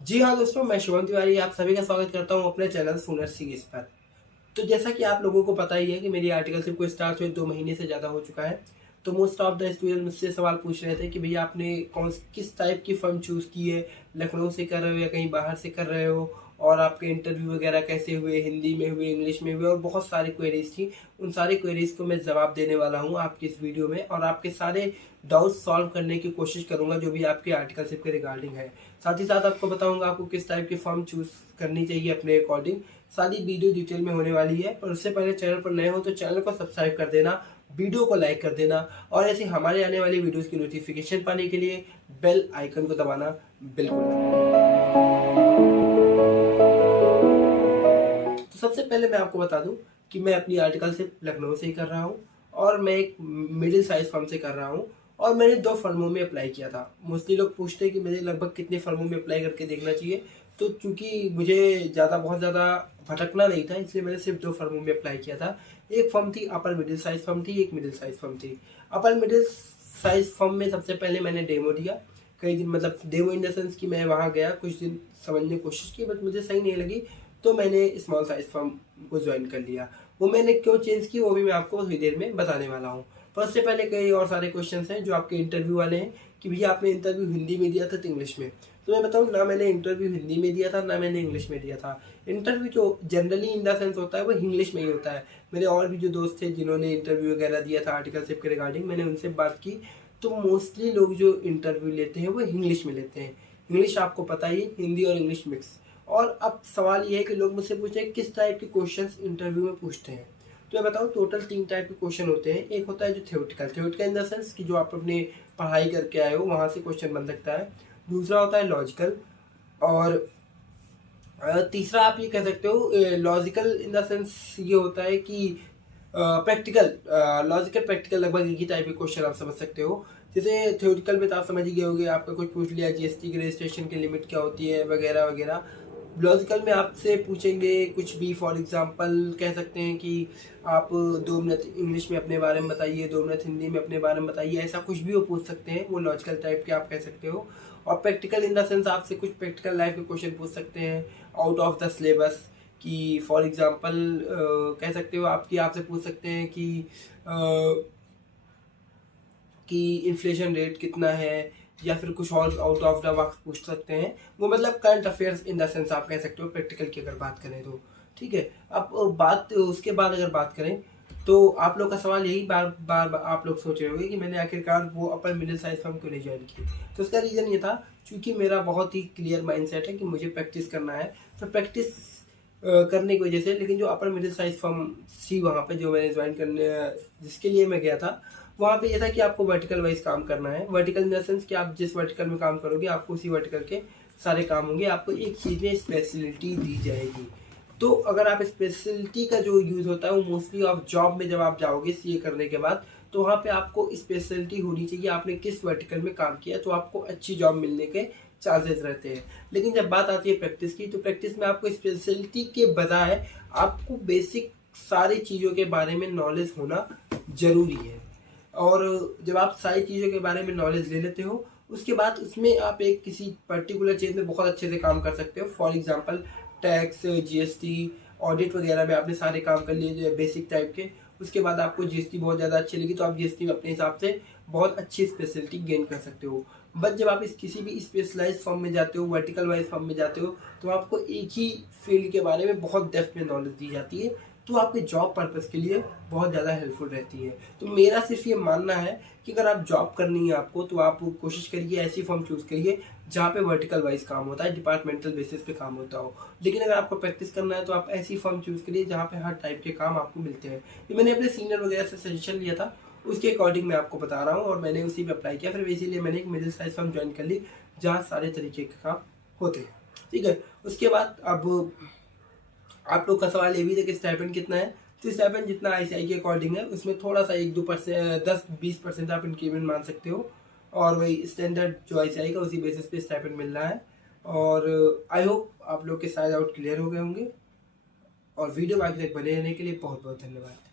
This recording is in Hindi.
जी हाँ दोस्तों, मैं शुभम तिवारी आप सभी का स्वागत करता हूँ अपने चैनल सूनर सीरीज पर। तो जैसा कि आप लोगों को पता ही है कि मेरी आर्टिकलशिप को स्टार्ट हुए 2 महीने से ज़्यादा हो चुका है। तो मोस्ट ऑफ द स्टूडेंट मुझसे सवाल पूछ रहे थे कि भैया आपने किस टाइप की फर्म चूज़ की है, लखनऊ से कर रहे हो या कहीं बाहर से कर रहे हो, और आपके इंटरव्यू वगैरह कैसे हुए, हिंदी में हुए, इंग्लिश में हुए, और बहुत सारी क्वेरीज थी। उन सारी क्वेरीज को मैं जवाब देने वाला हूँ आपकी इस वीडियो में, और आपके सारे डाउट सॉल्व करने की कोशिश करूँगा जो भी आपके आर्टिकलशिप के रिगार्डिंग है। साथ ही साथ आपको बताऊंगा आपको किस टाइप की फर्म चूज करनी चाहिए अपने अकॉर्डिंग। सारी वीडियो डिटेल में होने वाली है, पर उससे पहले चैनल पर नए हो तो चैनल को सब्सक्राइब कर देना, वीडियो को लाइक कर देना, और ऐसे हमारे आने वाली वीडियोस की नोटिफिकेशन पाने के लिए बेल आइकन को दबाना बिल्कुल ना भूलें। तो सबसे पहले मैं आपको बता दूं कि मैं अपनी आर्टिकलशिप लखनऊ से ही कर रहा हूं, और मैं एक मिडिल साइज फर्म से कर रहा हूं, और मैंने 2 फर्मों में अप्लाई किया था। मोस्टली लोग पूछते हैं कि मुझे लगभग कितने फर्मों में अप्लाई करके देखना चाहिए। तो चूंकि मुझे बहुत ज़्यादा भटकना नहीं था, इसलिए मैंने सिर्फ 2 फर्मों में अप्लाई किया था। एक फर्म थी अपर मिडिल साइज फर्म थी, एक मिडिल साइज फर्म थी। अपर मिडिल साइज फर्म में सबसे पहले मैंने डेमो दिया कई दिन, मतलब डेमो इन द सेंस कि मैं वहाँ गया, कुछ दिन समझने की कोशिश की, बट मुझे सही नहीं लगी, तो मैंने स्मॉल साइज फर्म को ज्वाइन कर लिया। वो मैंने क्यों चेंज की वो भी मैं आपको थोड़ी देर में बताने वाला हूँ। पर उससे पहले कई और सारे क्वेश्चंस हैं जो आपके इंटरव्यू वाले हैं कि भैया आपने इंटरव्यू हिंदी में दिया था तो इंग्लिश में। तो मैं बताऊँ, ना मैंने इंटरव्यू हिंदी में दिया था ना मैंने इंग्लिश में दिया था। इंटरव्यू जो जनरली इन द सेंस होता है वो इंग्लिश में ही होता है। मेरे और भी जो दोस्त थे जिन्होंने इंटरव्यू वगैरह दिया था आर्टिकलशिप के रिगार्डिंग, मैंने उनसे बात की, तो मोस्टली लोग जो इंटरव्यू लेते हैं वो इंग्लिश में लेते हैं। इंग्लिश आपको पता ही, हिंदी और इंग्लिश मिक्स। और अब सवाल ये है कि लोग मुझसे पूछे किस टाइप के क्वेश्चंस इंटरव्यू में पूछते हैं। तो मैं बताऊँ, टोटल 3 टाइप के क्वेश्चन होते हैं। एक होता है जो थ्योरेटिकल इन द सेंस कि जो आप अपने पढ़ाई करके आए हो वहाँ से क्वेश्चन बन सकता है। दूसरा होता है लॉजिकल, और तीसरा आप ये कह सकते हो लॉजिकल इन द सेंस ये होता है कि प्रैक्टिकल। लॉजिकल प्रैक्टिकल लगभग एक ही टाइप के क्वेश्चन आप समझ सकते हो। जैसे थ्योरेटिकल में तो आप समझ ही गए होंगे, आपका कुछ पूछ लिया जीएसटी के रजिस्ट्रेशन की लिमिट क्या होती है वगैरह वगैरह। लॉजिकल में आपसे पूछेंगे कुछ भी, फॉर एग्जांपल कह सकते हैं कि आप 2 मिनट इंग्लिश में अपने बारे में बताइए, 2 मिनट हिंदी में अपने बारे में बताइए, ऐसा कुछ भी वो पूछ सकते हैं, वो लॉजिकल टाइप के आप कह सकते हो। और प्रैक्टिकल इन द सेंस आपसे कुछ प्रैक्टिकल लाइफ के क्वेश्चन पूछ सकते हैं आउट ऑफ द सिलेबस, कि फॉर एग्जांपल कह सकते हो आपसे पूछ सकते हैं कि इन्फ्लेशन रेट कितना है, या फिर कुछ और आउट ऑफ द बॉक्स पूछ सकते हैं। वो मतलब current affairs in the sense आप कह सकते हो प्रैक्टिकल की अगर बात करें तो। ठीक है, अब बात उसके बाद अगर बात करें तो आप लोग का सवाल यही बार बार आप लोग सोच रहे होंगे कि मैंने आखिरकार वो अपर मिडिल साइज फर्म क्यों नहीं ज्वाइन की। तो उसका रीज़न ये था, क्योंकि मेरा बहुत ही क्लियर माइंडसेट है कि मुझे प्रैक्टिस करना है। तो प्रैक्टिस करने की वजह से, लेकिन जो अपर मिडिल साइज फर्म थी वहाँ पे जो मैंने ज्वाइन करने जिसके लिए मैं गया था, वहाँ पे ये था कि आपको वर्टिकल वाइज काम करना है। वर्टिकल इन द सेंस कि आप जिस वर्टिकल में काम करोगे आपको उसी वर्टिकल के सारे काम होंगे, आपको एक चीज़ में स्पेशलिटी दी जाएगी। तो अगर आप स्पेशलिटी का जो यूज़ होता है वो मोस्टली आप जॉब में जब आप जाओगे सीए करने के बाद, तो वहाँ पे आपको स्पेशलिटी होनी चाहिए, आपने किस वर्टिकल में काम किया, तो आपको अच्छी जॉब मिलने के चांसेस रहते हैं। लेकिन जब बात आती है प्रैक्टिस की, तो प्रैक्टिस में आपको स्पेशलिटी के बजाय आपको बेसिक सारी चीज़ों के बारे में नॉलेज होना ज़रूरी है। और जब आप सारी चीज़ों के बारे में नॉलेज ले लेते हो, उसके बाद उसमें आप एक किसी पर्टिकुलर चीज़ में बहुत अच्छे से काम कर सकते हो। For example tax, GST, audit वगैरह में आपने सारे काम कर लिए जो बेसिक टाइप के। उसके बाद आपको जीएसटी बहुत ज़्यादा अच्छी लगी तो आप जीएसटी में अपने हिसाब से बहुत अच्छी स्पेशलिटी गेन कर सकते हो। बट जब आप इस किसी भी स्पेशलाइज फॉर्म में जाते हो, वर्टिकल वाइज फॉर्म में जाते हो, तो आपको एक ही फील्ड के बारे में बहुत डेप्थ में नॉलेज दी जाती है, तो आपके जॉब पर्पज़ के लिए बहुत ज़्यादा हेल्पफुल रहती है। तो मेरा सिर्फ ये मानना है कि अगर आप जॉब करनी है आपको, तो आप कोशिश करिए ऐसी फॉर्म चूज़ करिए जहाँ पे वर्टिकल वाइज काम होता है, डिपार्टमेंटल बेसिस पे काम होता हो। लेकिन अगर आपको प्रैक्टिस करना है तो आप ऐसी फॉर्म चूज़ करिए जहाँ पे हर टाइप के काम आपको मिलते हैं। ये मैंने अपने सीनियर वगैरह से सजेशन लिया था, उसके अकॉर्डिंग मैं आपको बता रहा हूँ, और मैंने उसी पे अप्लाई किया। फिर इसीलिए मैंने एक मिडिल साइज फर्म ज्वाइन कर ली जहाँ सारे तरीके के काम होते हैं। ठीक है, उसके बाद अब आप लोग का सवाल ये भी था कि स्टाइपेंड कितना है। तो स्टाइपेंड जितना आईसीआई के अकॉर्डिंग है उसमें थोड़ा सा 1-2%, 10-20% आप इंक्रीमेंट मान सकते हो, और वही स्टैंडर्ड जो आईसीआई का उसी बेसिस पे स्टाइपेंड मिल रहा है। और आई होप आप लोग के सारे डाउट क्लियर हो गए होंगे, और वीडियो बाकी तक बने रहने के लिए बहुत बहुत धन्यवाद।